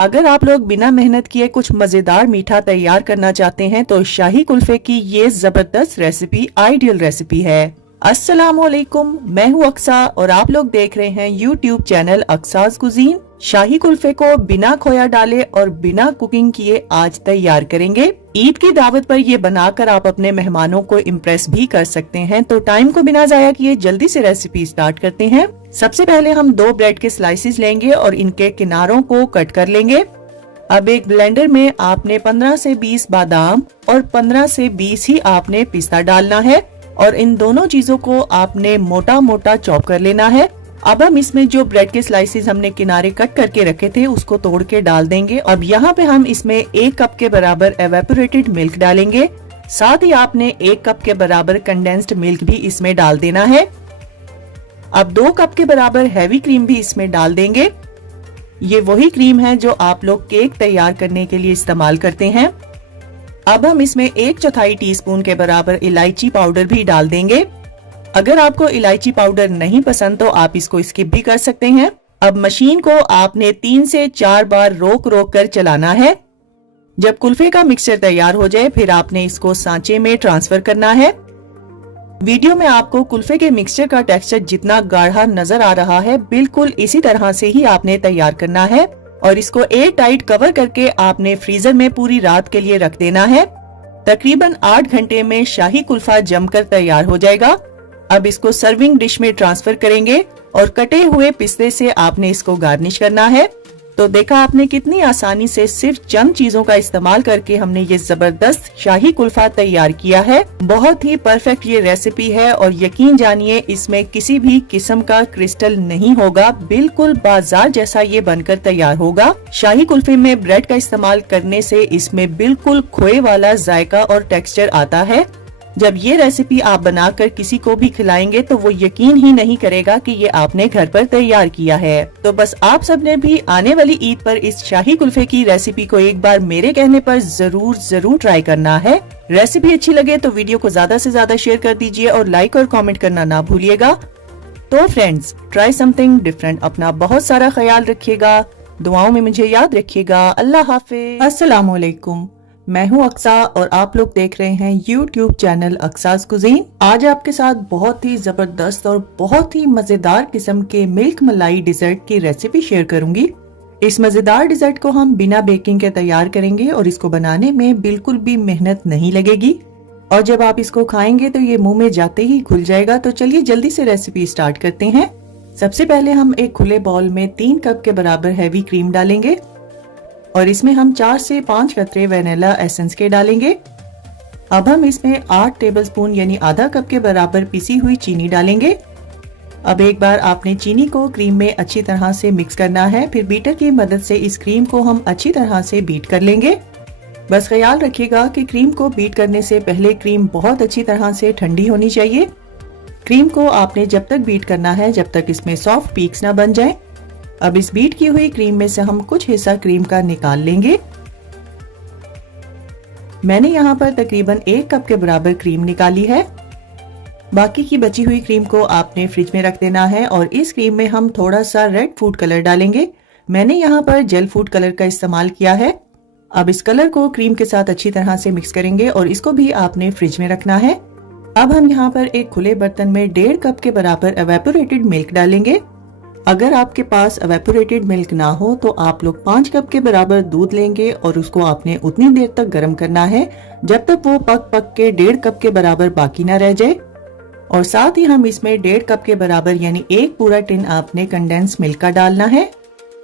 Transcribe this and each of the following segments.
अगर आप लोग बिना मेहनत किए कुछ मजेदार मीठा तैयार करना चाहते हैं तो शाही कुल्फे की ये जबरदस्त रेसिपी आइडियल रेसिपी है। अस्सलामुअलैकुम, मैं हूँ अक्सा और आप लोग देख रहे हैं यूट्यूब चैनल अक्साज कुजीन। शाही कुल्फे को बिना खोया डाले और बिना कुकिंग किए आज तैयार करेंगे। ईद की दावत पर ये बनाकर आप अपने मेहमानों को इम्प्रेस भी कर सकते हैं। तो टाइम को बिना जाया किए जल्दी से रेसिपी स्टार्ट करते हैं। सबसे पहले हम 2 ब्रेड के स्लाइसेस लेंगे और इनके किनारों को कट कर लेंगे। अब एक ब्लेंडर में आपने 15 से 20 बादाम और 15 से 20 ही आपने पिस्ता डालना है और इन दोनों चीजों को आपने मोटा मोटा चॉप कर लेना है। अब हम इसमें जो ब्रेड के स्लाइसेस हमने किनारे कट करके रखे थे उसको तोड़ के डाल देंगे। अब यहाँ पे हम इसमें 1 कप के बराबर एवेपोरेटेड मिल्क डालेंगे। साथ ही आपने 1 कप के बराबर कंडेंस्ड मिल्क भी इसमें डाल देना है। अब 2 कप के बराबर हैवी क्रीम भी इसमें डाल देंगे। ये वही क्रीम है जो आप लोग केक तैयार करने के लिए इस्तेमाल करते हैं। अब हम इसमें 1/4 टीस्पून के बराबर इलायची पाउडर भी डाल देंगे। अगर आपको इलायची पाउडर नहीं पसंद तो आप इसको स्किप भी कर सकते हैं। अब मशीन को आपने 3 से 4 बार रोक रोक कर चलाना है। जब कुल्फे का मिक्सचर तैयार हो जाए फिर आपने इसको सांचे में ट्रांसफर करना है। वीडियो में आपको कुल्फे के मिक्सचर का टेक्सचर जितना गाढ़ा नजर आ रहा है बिल्कुल इसी तरह से ही आपने तैयार करना है और इसको एयर टाइट कवर करके आपने फ्रीजर में पूरी रात के लिए रख देना है। तकरीबन 8 घंटे में शाही कुल्फा जमकर तैयार हो जाएगा। अब इसको सर्विंग डिश में ट्रांसफर करेंगे और कटे हुए पिस्ते से आपने इसको गार्निश करना है। तो देखा आपने कितनी आसानी से सिर्फ चंद चीजों का इस्तेमाल करके हमने ये जबरदस्त शाही कुल्फा तैयार किया है। बहुत ही परफेक्ट ये रेसिपी है और यकीन जानिए इसमें किसी भी किस्म का क्रिस्टल नहीं होगा। बिल्कुल बाजार जैसा ये बनकर तैयार होगा। शाही कुल्फे में ब्रेड का इस्तेमाल करने से इसमें बिल्कुल खोए वाला जायका और टेक्सचर आता है। जब ये रेसिपी आप बनाकर किसी को भी खिलाएंगे तो वो यकीन ही नहीं करेगा कि ये आपने घर पर तैयार किया है। तो बस आप सबने भी आने वाली ईद पर इस शाही कुल्फे की रेसिपी को एक बार मेरे कहने पर जरूर ट्राई करना है। रेसिपी अच्छी लगे तो वीडियो को ज्यादा से ज्यादा शेयर कर दीजिए और लाइक और कमेंट करना ना भूलिएगा। तो फ्रेंड्स, ट्राई समथिंग डिफरेंट। अपना बहुत सारा ख्याल रखिएगा, दुआओं में मुझे याद रखिएगा। अल्लाह हाफिज। अस्सलाम वालेकुम, मैं हूँ अक्सा और आप लोग देख रहे हैं यूट्यूब चैनल अक्साज कुजीन। आज आपके साथ बहुत ही जबरदस्त और बहुत ही मजेदार किस्म के मिल्क मलाई डिजर्ट की रेसिपी शेयर करूंगी। इस मजेदार डिजर्ट को हम बिना बेकिंग के तैयार करेंगे और इसको बनाने में बिल्कुल भी मेहनत नहीं लगेगी और जब आप इसको खाएंगे तो ये मुंह में जाते ही घुल जाएगा। तो चलिए जल्दी से रेसिपी स्टार्ट करते हैं। सबसे पहले हम एक खुले बाउल में 3 कप के बराबर हैवी क्रीम डालेंगे और इसमें हम 4 से 5 कतरे वेनिला एसेंस के डालेंगे। अब हम इसमें 8 टेबलस्पून यानी आधा कप के बराबर पिसी हुई चीनी डालेंगे। अब एक बार आपने चीनी को क्रीम में अच्छी तरह से मिक्स करना है। फिर बीटर की मदद से इस क्रीम को हम अच्छी तरह से बीट कर लेंगे। बस ख्याल रखिएगा कि क्रीम को बीट करने से पहले क्रीम बहुत अच्छी तरह से ठंडी होनी चाहिए। क्रीम को आपने जब तक बीट करना है जब तक इसमें सॉफ्ट पीक्स ना बन जाए। अब इस बीट की हुई क्रीम में से हम कुछ हिस्सा क्रीम का निकाल लेंगे। मैंने यहाँ पर तकरीबन 1 कप के बराबर क्रीम निकाली है। बाकी की बची हुई क्रीम को आपने फ्रिज में रख देना है और इस क्रीम में हम थोड़ा सा रेड फूड कलर डालेंगे। मैंने यहाँ पर जेल फूड कलर का इस्तेमाल किया है। अब इस कलर को क्रीम के साथ अच्छी तरह से मिक्स करेंगे और इसको भी आपने फ्रिज में रखना है। अब हम यहाँ पर एक खुले बर्तन में 1.5 कप के बराबर एवेपोरेटेड मिल्क डालेंगे। अगर आपके पास एवेपोरेटेड मिल्क ना हो तो आप लोग 5 कप के बराबर दूध लेंगे और उसको आपने उतनी देर तक गर्म करना है जब तक वो पक के 1.5 कप के बराबर बाकी ना रह जाए। और साथ ही हम इसमें 1.5 कप के बराबर यानी 1 पूरा टिन आपने कंडेंस मिल्क का डालना है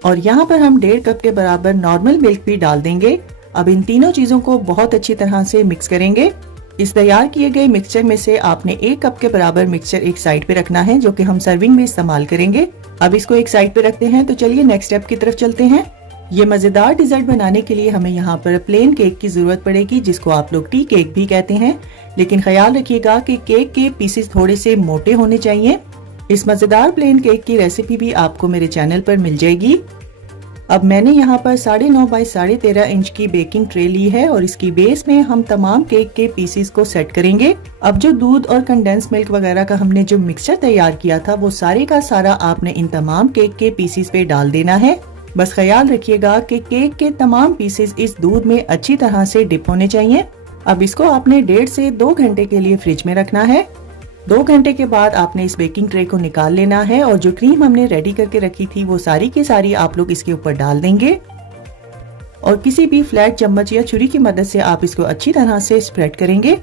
और यहाँ पर हम 1.5 कप के बराबर नॉर्मल मिल्क भी डाल देंगे। अब इन तीनों चीजों को बहुत अच्छी तरह से मिक्स करेंगे। इस तैयार किए गए मिक्सचर में से आपने 1 कप के बराबर मिक्सचर एक साइड पे रखना है जो कि हम सर्विंग में इस्तेमाल करेंगे। अब इसको एक साइड पे रखते हैं। तो चलिए नेक्स्ट स्टेप की तरफ चलते हैं। ये मजेदार डिजर्ट बनाने के लिए हमें यहाँ पर प्लेन केक की जरूरत पड़ेगी जिसको आप लोग टी केक भी कहते हैं, लेकिन ख्याल रखिएगा कि केक के पीसेस थोड़े से मोटे होने चाहिए। इस मजेदार प्लेन केक की रेसिपी भी आपको मेरे चैनल पर मिल जाएगी। अब मैंने यहाँ पर 9.5 बाई 13.5 इंच की बेकिंग ट्रे ली है और इसकी बेस में हम तमाम केक के पीसेस को सेट करेंगे। अब जो दूध और कंडेंस मिल्क वगैरह का हमने जो मिक्सचर तैयार किया था वो सारे का सारा आपने इन तमाम केक के पीसेस पे डाल देना है। बस ख्याल रखिएगा कि केक के तमाम पीसेस इस दूध में अच्छी तरह से डिप होने चाहिए। अब इसको आपने 1.5 से 2 घंटे के लिए फ्रिज में रखना है। 2 घंटे के बाद आपने इस बेकिंग ट्रे को निकाल लेना है और जो क्रीम हमने रेडी करके रखी थी वो सारी की सारी आप लोग इसके ऊपर डाल देंगे और किसी भी फ्लैट चम्मच या छुरी की मदद से आप इसको अच्छी तरह से स्प्रेड करेंगे।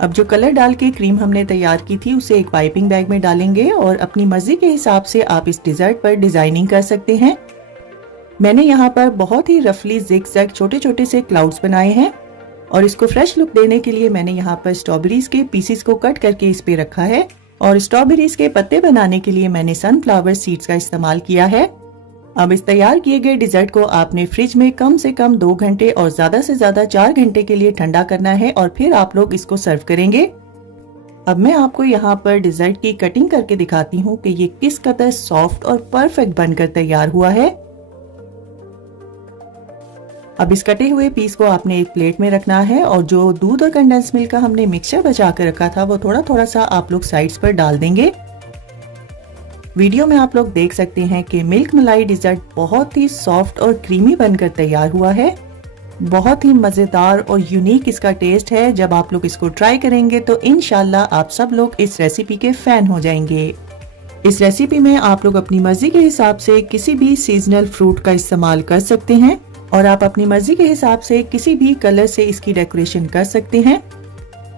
अब जो कलर डाल के क्रीम हमने तैयार की थी उसे एक पाइपिंग बैग में डालेंगे और अपनी मर्जी के हिसाब से आप इस डिजर्ट पर डिजाइनिंग कर सकते हैं। मैंने यहाँ पर बहुत ही रफली जिग-जैग छोटे छोटे से क्लाउड्स बनाए हैं और इसको फ्रेश लुक देने के लिए मैंने यहाँ पर स्ट्रॉबेरीज के पीसेस को कट करके इस पे रखा है और स्ट्रॉबेरीज के पत्ते बनाने के लिए मैंने सनफ्लावर सीड्स का इस्तेमाल किया है। अब इस तैयार किए गए डिजर्ट को आपने फ्रिज में कम से कम 2 घंटे और ज्यादा से ज्यादा 4 घंटे के लिए ठंडा करना है और फिर आप लोग इसको सर्व करेंगे। अब मैं आपको यहाँ पर डिजर्ट की कटिंग करके दिखाती हूँ कि ये किस कदर सॉफ्ट और परफेक्ट बनकर तैयार हुआ है। अब इस कटे हुए पीस को आपने एक प्लेट में रखना है और जो दूध और कंडेंस मिल्क का हमने मिक्सचर बचा कर रखा था वो थोड़ा थोड़ा सा आप लोग साइड्स पर डाल देंगे। वीडियो में आप लोग देख सकते हैं कि मिल्क मलाई डिजर्ट बहुत ही सॉफ्ट और क्रीमी बनकर तैयार हुआ है। बहुत ही मजेदार और यूनिक इसका टेस्ट है। जब आप लोग इसको ट्राई करेंगे तो इंशाल्लाह आप सब लोग इस रेसिपी के फैन हो जाएंगे। इस रेसिपी में आप लोग अपनी मर्जी के हिसाब से किसी भी सीजनल फ्रूट का इस्तेमाल कर सकते हैं और आप अपनी मर्जी के हिसाब से किसी भी कलर से इसकी डेकोरेशन कर सकते हैं।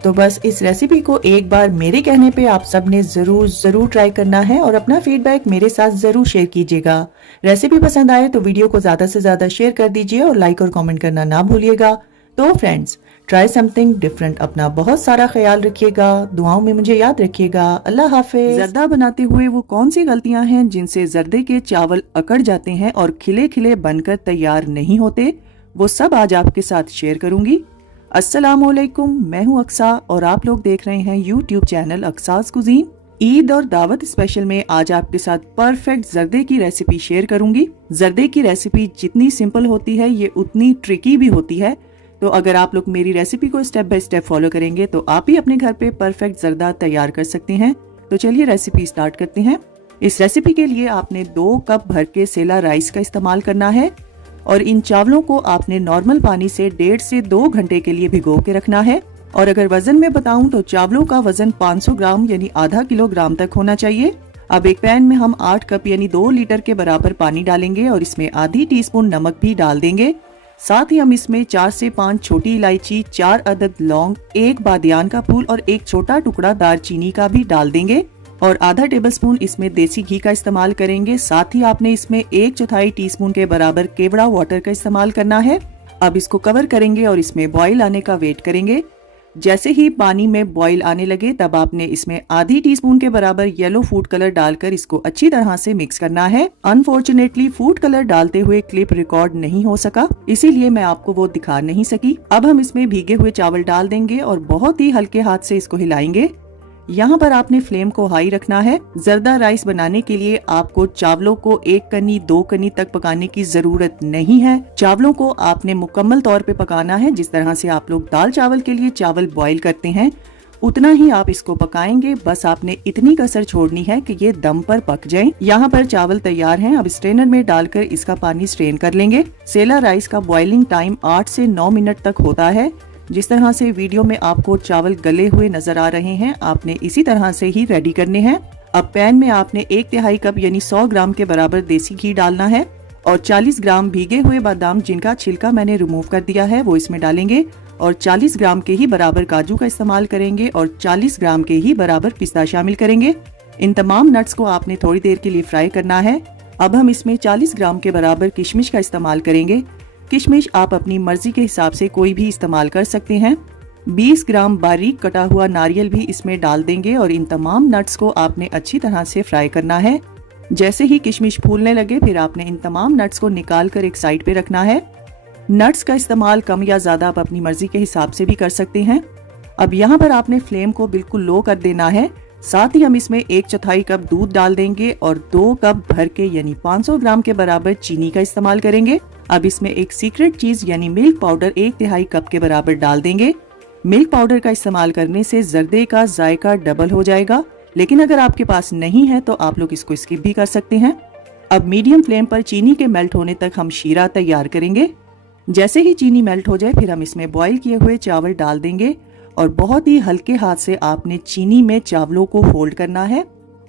तो बस इस रेसिपी को एक बार मेरे कहने पे आप सब ने जरूर ट्राई करना है और अपना फीडबैक मेरे साथ जरूर शेयर कीजिएगा। रेसिपी पसंद आए तो वीडियो को ज्यादा से ज्यादा शेयर कर दीजिए और लाइक और कमेंट करना ना भूलिएगा। तो फ्रेंड्स, ट्राई समथिंग डिफरेंट। अपना बहुत सारा ख्याल रखिएगा, दुआओं में मुझे याद रखिएगा। अल्लाह हाफिज। जर्दा बनाते हुए वो कौन सी गलतियां हैं जिनसे जर्दे के चावल अकड़ जाते हैं और खिले खिले बनकर तैयार नहीं होते, वो सब आज आपके साथ शेयर करूंगी। अस्सलामुअलैकुम, मैं हूं अक्सा और आप लोग देख रहे हैं यूट्यूब चैनल अक्सास कुजीन। ईद और दावत स्पेशल में आज आपके साथ परफेक्ट जर्दे की रेसिपी शेयर करूंगी। जर्दे की रेसिपी जितनी सिंपल होती है ये उतनी ट्रिकी भी होती है। तो अगर आप लोग मेरी रेसिपी को स्टेप बाय स्टेप फॉलो करेंगे तो आप ही अपने घर पे परफेक्ट जर्दा तैयार कर सकते हैं। तो चलिए रेसिपी स्टार्ट करते हैं। इस रेसिपी के लिए आपने 2 कप भर के सेला राइस का इस्तेमाल करना है और इन चावलों को आपने नॉर्मल पानी से 1.5 से 2 घंटे के लिए भिगो के रखना है। और अगर वजन में बताऊं तो चावलों का वजन 500 ग्राम यानी आधा किलोग्राम तक होना चाहिए। अब एक पैन में हम 8 कप यानी 2 लीटर के बराबर पानी डालेंगे और इसमें आधी टीस्पून नमक भी डाल देंगे। साथ ही हम इसमें 4 से 5 छोटी इलायची, 4 अदद लौंग, 1 बादियान का फूल और 1 छोटा टुकड़ा दालचीनी का भी डाल देंगे और आधा टेबलस्पून इसमें देसी घी का इस्तेमाल करेंगे। साथ ही आपने इसमें 1/4 टीस्पून के बराबर केवड़ा वाटर का इस्तेमाल करना है। अब इसको कवर करेंगे और इसमें बॉईल आने का वेट करेंगे। जैसे ही पानी में बॉईल आने लगे तब आपने इसमें आधी टीस्पून के बराबर येलो फूड कलर डालकर इसको अच्छी तरह से मिक्स करना है। अनफॉर्चुनेटली फूड कलर डालते हुए क्लिप रिकॉर्ड नहीं हो सका, इसीलिए मैं आपको वो दिखा नहीं सकी। अब हम इसमें भीगे हुए चावल डाल देंगे और बहुत ही हल्के हाथ से इसको हिलाएंगे। यहाँ पर आपने फ्लेम को हाई रखना है। जर्दा राइस बनाने के लिए आपको चावलों को 1 कनी 2 कनी तक पकाने की जरूरत नहीं है। चावलों को आपने मुकम्मल तौर पे पकाना है। जिस तरह से आप लोग दाल चावल के लिए चावल बॉईल करते हैं उतना ही आप इसको पकाएंगे। बस आपने इतनी कसर छोड़नी है कि ये दम पर पक जाएं। यहाँ पर चावल तैयार हैं। अब स्ट्रेनर में डालकर इसका पानी स्ट्रेन कर लेंगे। सेला राइस का बॉइलिंग टाइम 8 से 9 मिनट तक होता है। जिस तरह से वीडियो में आपको चावल गले हुए नजर आ रहे हैं, आपने इसी तरह से ही रेडी करने हैं। अब पैन में आपने 1/3 कप यानी 100 ग्राम के बराबर देसी घी डालना है और 40 ग्राम भीगे हुए बादाम जिनका छिलका मैंने रिमूव कर दिया है वो इसमें डालेंगे और 40 ग्राम के ही बराबर काजू का इस्तेमाल करेंगे और 40 ग्राम के ही बराबर पिस्ता शामिल करेंगे। इन तमाम नट्स को आपने थोड़ी देर के लिए फ्राई करना है। अब हम इसमें 40 ग्राम के बराबर किशमिश का इस्तेमाल करेंगे। किशमिश आप अपनी मर्जी के हिसाब से कोई भी इस्तेमाल कर सकते हैं। 20 ग्राम बारीक कटा हुआ नारियल भी इसमें डाल देंगे और इन तमाम नट्स को आपने अच्छी तरह से फ्राई करना है। जैसे ही किशमिश फूलने लगे फिर आपने इन तमाम नट्स को निकाल कर एक साइड पे रखना है। नट्स का इस्तेमाल कम या ज्यादा आप अपनी मर्जी के हिसाब से भी कर सकते हैं। अब यहाँ पर आपने फ्लेम को बिल्कुल लो कर देना है। साथ ही हम इसमें 1/4 कप दूध डाल देंगे और 2 कप भर के यानी 500 ग्राम के बराबर चीनी का इस्तेमाल करेंगे। अब इसमें एक सीक्रेट चीज यानी मिल्क पाउडर 1/3 कप के बराबर डाल देंगे। मिल्क पाउडर का इस्तेमाल करने से जर्दे का जायका डबल हो जाएगा, लेकिन अगर आपके पास नहीं है तो आप लोग इसको स्किप भी कर सकते हैं। अब मीडियम फ्लेम पर चीनी के मेल्ट होने तक हम शीरा तैयार करेंगे। जैसे ही चीनी मेल्ट हो जाए फिर हम इसमें बॉईल किए हुए चावल डाल देंगे और बहुत ही हल्के हाथ से आपने चीनी में चावलों को फोल्ड करना है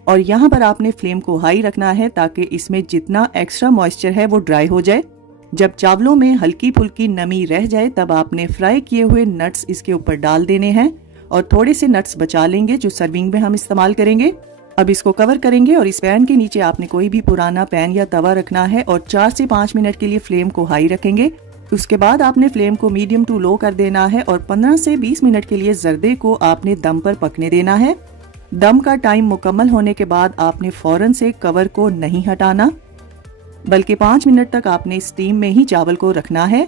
और यहाँ पर आपने फ्लेम को हाई रखना है ताकि इसमें जितना एक्स्ट्रा मॉइस्चर है वो ड्राई हो जाए। जब चावलों में हल्की फुल्की नमी रह जाए तब आपने फ्राई किए हुए नट्स इसके ऊपर डाल देने हैं और थोड़े से नट्स बचा लेंगे जो सर्विंग में हम इस्तेमाल करेंगे। अब इसको कवर करेंगे और इस पैन के नीचे आपने कोई भी पुराना पैन या तवा रखना है और 4 से 5 मिनट के लिए फ्लेम को हाई रखेंगे। उसके बाद आपने फ्लेम को मीडियम टू लो कर देना है और 15 से 20 मिनट के लिए जर्दे को आपने दम पर पकने देना है। दम का टाइम मुकम्मल होने के बाद आपने फौरन से कवर को नहीं हटाना बल्कि 5 मिनट तक आपने स्टीम में ही चावल को रखना है।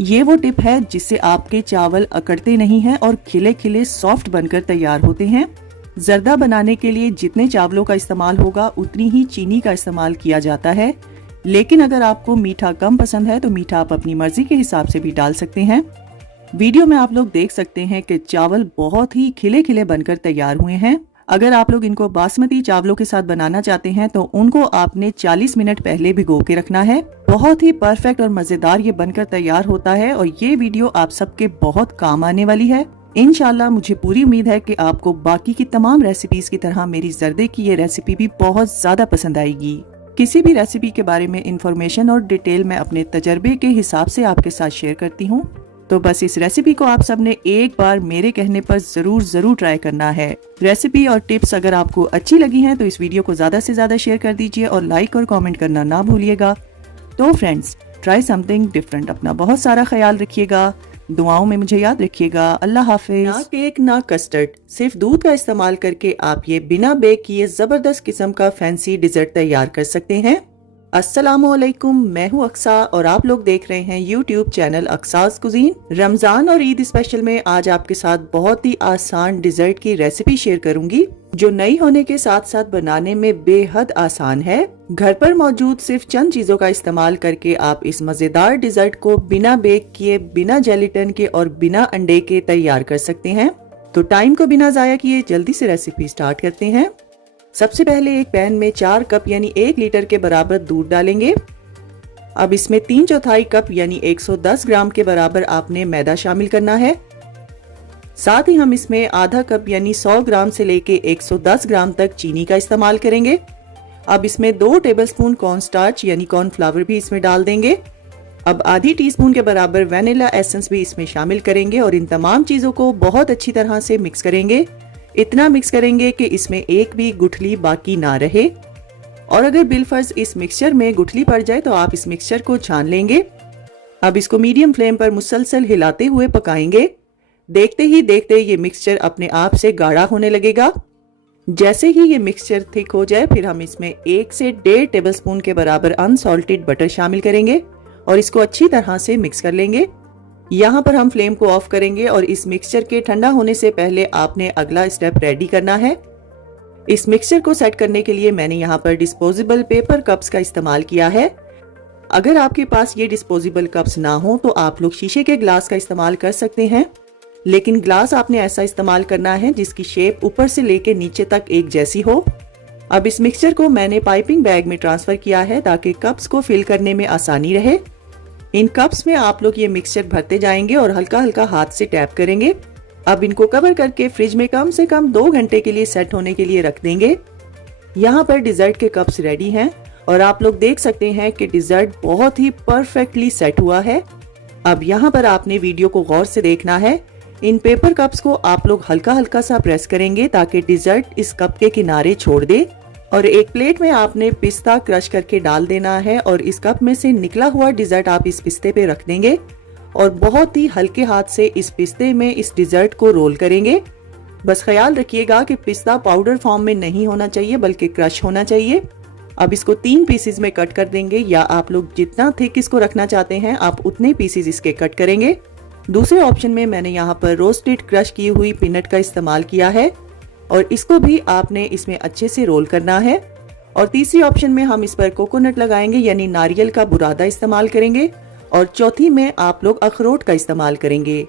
ये वो टिप है जिससे आपके चावल अकड़ते नहीं हैं और खिले खिले सॉफ्ट बनकर तैयार होते हैं। जर्दा बनाने के लिए जितने चावलों का इस्तेमाल होगा उतनी ही चीनी का इस्तेमाल किया जाता है, लेकिन अगर आपको मीठा कम पसंद है तो मीठा आप अपनी मर्जी के हिसाब से भी डाल सकते हैं। वीडियो में आप लोग देख सकते हैं कि चावल बहुत ही खिले खिले बनकर तैयार हुए हैं। अगर आप लोग इनको बासमती चावलों के साथ बनाना चाहते हैं तो उनको आपने 40 मिनट पहले भिगो के रखना है। बहुत ही परफेक्ट और मजेदार ये बनकर तैयार होता है और ये वीडियो आप सबके बहुत काम आने वाली है। इंशाल्लाह मुझे पूरी उम्मीद है कि आपको बाकी की तमाम रेसिपीज की तरह मेरी जर्दे की ये रेसिपी भी बहुत ज्यादा पसंद आएगी। किसी भी रेसिपी के बारे में इंफॉर्मेशन और डिटेल मैं अपने तजर्बे के हिसाब से आपके साथ शेयर करती हूँ, तो बस इस रेसिपी को आप सबने एक बार मेरे कहने पर जरूर ट्राई करना है। रेसिपी और टिप्स अगर आपको अच्छी लगी हैं तो इस वीडियो को ज्यादा से ज्यादा शेयर कर दीजिए और लाइक और कमेंट करना ना भूलिएगा। तो फ्रेंड्स, ट्राई समथिंग डिफरेंट। अपना बहुत सारा ख्याल रखिएगा, दुआओं में मुझे याद रखिएगा। अल्लाह हाफिज। ना केक ना कस्टर्ड, सिर्फ दूध का इस्तेमाल करके आप ये बिना बेक किए जबरदस्त किस्म का फैंसी डिजर्ट तैयार कर सकते हैं। अस्सलामुअलैकुम, मैं हूँ अक्सा और आप लोग देख रहे हैं यूट्यूब चैनल अक्सास कुजीन। रमजान और ईद स्पेशल में आज आपके साथ बहुत ही आसान डिजर्ट की रेसिपी शेयर करूंगी जो नई होने के साथ साथ बनाने में बेहद आसान है। घर पर मौजूद सिर्फ चंद चीजों का इस्तेमाल करके आप इस मजेदार डिजर्ट को बिना बेक किए, बिना जेलेटिन के और बिना अंडे के तैयार कर सकते हैं। तो टाइम को बिना जाया किए जल्दी से रेसिपी स्टार्ट करते हैं। सबसे पहले एक पैन में 4 कप यानी 1 लीटर के बराबर दूध डालेंगे। अब इसमें 3/4 कप यानी 110 ग्राम के बराबर आपने मैदा शामिल करना है। साथ ही हम इसमें आधा कप यानी 100 ग्राम से लेके 110 ग्राम तक चीनी का इस्तेमाल करेंगे। अब इसमें 2 टेबलस्पून कॉर्नस्टार्च यानी कॉर्नफ्लावर भी इसमें डाल देंगे। अब आधी टीस्पून के बराबर वेनिला एसेंस भी इसमें शामिल करेंगे और इन तमाम चीजों को बहुत अच्छी तरह से मिक्स करेंगे। इतना मिक्स करेंगे कि इसमें एक भी गुठली बाकी ना रहे और अगर बिलफर्ज इस मिक्सचर में गुठली पड़ जाए तो आप इस मिक्सचर को छान लेंगे। अब इसको मीडियम फ्लेम पर मुसलसल हिलाते हुए पकाएंगे। देखते ही देखते ये मिक्सचर अपने आप से गाढ़ा होने लगेगा। जैसे ही ये मिक्सचर थिक हो जाए फिर हम इसमें 1 से 1.5 टेबलस्पून के बराबर अनसॉल्टेड बटर शामिल करेंगे और इसको अच्छी तरह से मिक्स कर लेंगे। यहाँ पर हम फ्लेम को ऑफ करेंगे और इस मिक्सचर के ठंडा होने से पहले आपने अगला स्टेप रेडी करना है। इस मिक्सचर को सेट करने के लिए मैंने यहाँ पर डिस्पोजेबल पेपर कप्स का इस्तेमाल किया है। अगर आपके पास ये डिस्पोजेबल कप्स ना हो तो आप लोग शीशे के ग्लास का इस्तेमाल कर सकते हैं, लेकिन ग्लास आपने ऐसा इस्तेमाल करना है जिसकी शेप ऊपर से लेके नीचे तक एक जैसी हो। अब इस मिक्सचर को मैंने पाइपिंग बैग में ट्रांसफर किया है ताकि कप्स को फिल करने में आसानी रहे। इन कप्स में आप लोग ये मिक्सचर भरते जाएंगे और हल्का हल्का हाथ से टैप करेंगे। अब इनको कवर करके फ्रिज में कम से कम 2 घंटे के लिए सेट होने के लिए रख देंगे। यहाँ पर डिजर्ट के कप्स रेडी हैं और आप लोग देख सकते हैं कि डिजर्ट बहुत ही परफेक्टली सेट हुआ है। अब यहाँ पर आपने वीडियो को गौर से देखना है। इन पेपर कप्स को आप लोग हल्का हल्का सा प्रेस करेंगे ताकि डिजर्ट इस कप के किनारे छोड़ दे और एक प्लेट में आपने पिस्ता क्रश करके डाल देना है और इस कप में से निकला हुआ डिजर्ट आप इस पिस्ते पे रख देंगे और बहुत ही हल्के हाथ से इस पिस्ते में इस डिजर्ट को रोल करेंगे। बस ख्याल रखिएगा कि पिस्ता पाउडर फॉर्म में नहीं होना चाहिए बल्कि क्रश होना चाहिए। अब इसको 3 पीसेज में कट कर देंगे या आप लोग जितना थिक इसको रखना चाहते हैं आप उतने पीसेज इसके कट करेंगे। दूसरे ऑप्शन में मैंने यहाँ पर रोस्टेड क्रश की हुई पीनट का इस्तेमाल किया है और इसको भी आपने इसमें अच्छे से रोल करना है। और तीसरी ऑप्शन में हम इस पर कोकोनट लगाएंगे यानी नारियल का बुरादा इस्तेमाल करेंगे और चौथी में आप लोग अखरोट का इस्तेमाल करेंगे।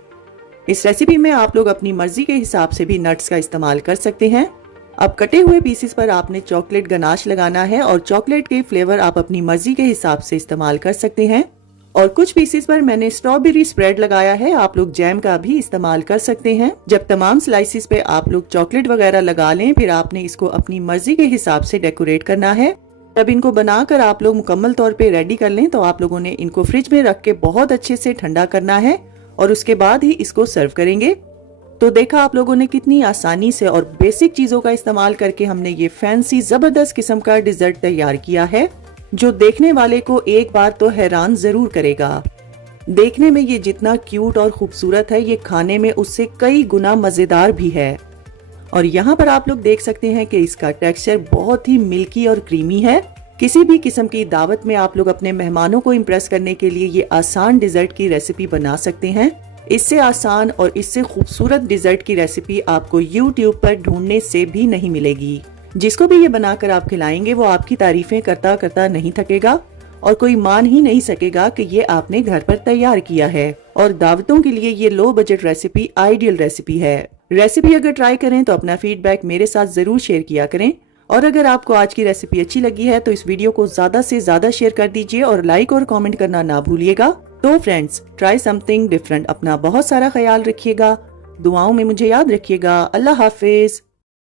इस रेसिपी में आप लोग अपनी मर्जी के हिसाब से भी नट्स का इस्तेमाल कर सकते हैं। अब कटे हुए पीसेस पर आपने चॉकलेट गनाश लगाना है और चॉकलेट के फ्लेवर आप अपनी मर्जी के हिसाब से इस्तेमाल कर सकते हैं। और कुछ पीसेस पर मैंने स्ट्रॉबेरी स्प्रेड लगाया है, आप लोग जैम का भी इस्तेमाल कर सकते हैं। जब तमाम स्लाइसिस पे आप लोग चॉकलेट वगैरह लगा लें, फिर आपने इसको अपनी मर्जी के हिसाब से डेकोरेट करना है। जब इनको बनाकर आप लोग मुकम्मल तौर पे रेडी कर लें तो आप लोगों ने इनको फ्रिज में रख के बहुत अच्छे से ठंडा करना है और उसके बाद ही इसको सर्व करेंगे। तो देखा आप लोगों ने कितनी आसानी से और बेसिक चीजों का इस्तेमाल करके हमने ये फैंसी जबरदस्त किस्म का डिजर्ट तैयार किया है, जो देखने वाले को एक बार तो हैरान जरूर करेगा। देखने में ये जितना क्यूट और खूबसूरत है, ये खाने में उससे कई गुना मजेदार भी है। और यहाँ पर आप लोग देख सकते हैं कि इसका टेक्सचर बहुत ही मिल्की और क्रीमी है। किसी भी किस्म की दावत में आप लोग अपने मेहमानों को इम्प्रेस करने के लिए ये आसान डिजर्ट की रेसिपी बना सकते हैं। इससे आसान और इससे खूबसूरत डिजर्ट की रेसिपी आपको YouTube पर ढूंढने से भी नहीं मिलेगी। जिसको भी ये बनाकर आप खिलाएंगे वो आपकी तारीफें करता करता नहीं थकेगा और कोई मान ही नहीं सकेगा कि ये आपने घर पर तैयार किया है। और दावतों के लिए ये low budget recipe ideal recipe है। रेसिपी अगर ट्राई करें तो अपना फीडबैक मेरे साथ जरूर शेयर किया करें। और अगर आपको आज की रेसिपी अच्छी लगी है तो इस वीडियो को ज्यादा से ज्यादा शेयर कर दीजिए और लाइक और कमेंट करना ना भूलिएगा। तो फ्रेंड्स, ट्राई समथिंग डिफरेंट। अपना बहुत सारा ख्याल रखिएगा, दुआओं में मुझे याद रखिएगा। अल्लाह हाफिज।